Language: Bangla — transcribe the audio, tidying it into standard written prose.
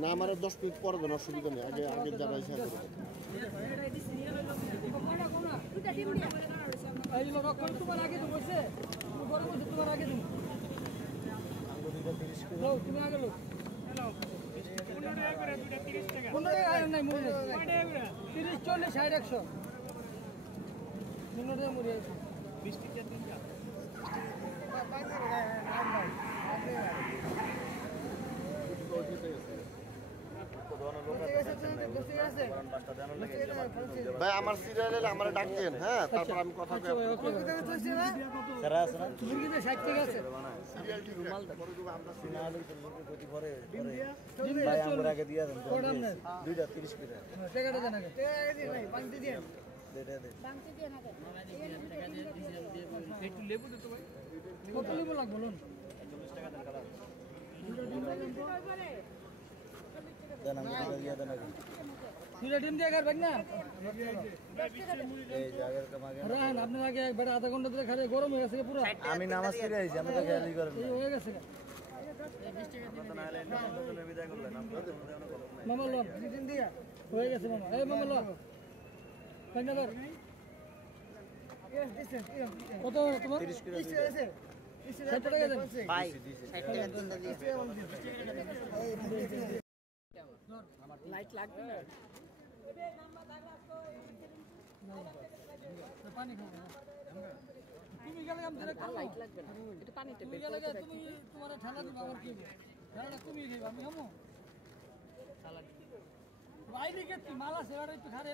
না আমার 10 মিনিট পরে দেন, অসুবিধা নেই। আগে আগে যারা ইচ্ছা করে এই লোক তোমার আগে তো বসে গরম হচ্ছে, তোমার আগে তুমি তুমি আগে লোক 15 টাকা করে, 30 টাকা 15 টাকা নাই মুড়ি 30 40 60 100 15 টাকা মুড়ি 20 টাকা তিনটা ভাই আমার সিরিয়াল এলে আমার ডাক দেন, হ্যাঁ তারপর আমি কথা কই। সারা আছে না মুরগি তো 60 টাকা আছে সিরিয়াল কি রুমালটা পরে দিব আমরা সিনাল মুরগি প্রতি পরে ভাই আমরা আগে দিয়া দেন দুইটা 30 টাকা টাকাটা দেন আগে টাকা দিন ভাই পাঁচটি দেন দেটা দে বাংতি দিয়ে না টাকা দিয়ে ডিজেল দিয়ে একটু লেবু দিতে ভাই কত লেবু লাগবে বলুন 40 টাকা দেন কালা দেন আমি টাকা দিয়া দেন আগে দুইটা ডিম দিয়ে গার ভাই না এই জায়গার কামাগে রান আপনার আগে একবার আধা ঘন্টা ধরে খালি গরম হয়ে গেছে পুরো আমি নামাজ পড়ে আইছি আমি তো খেয়ালই করেন এই হয়ে গেছে বিদায় করলেন মামা লো দিন দিয়া হয়ে গেছে মামা এই মামা লো ধন্যবাদ কত তোমার 30 কিলো 60 টাকা দেন ভাই 60 টাকা তিনটা দিয়ে লাইট লাগবে না পানি খাও তুমি গেলে আমি direct লাইট লাগবে না একটু পানিতে তুমি গেলে তুমি তোমার ঠান্ডা দিবা আমার কি ঠান্ডা তুমি খাইবা আমি হামো সালাদ ভাই লিখে মালা সেরা একটু খারে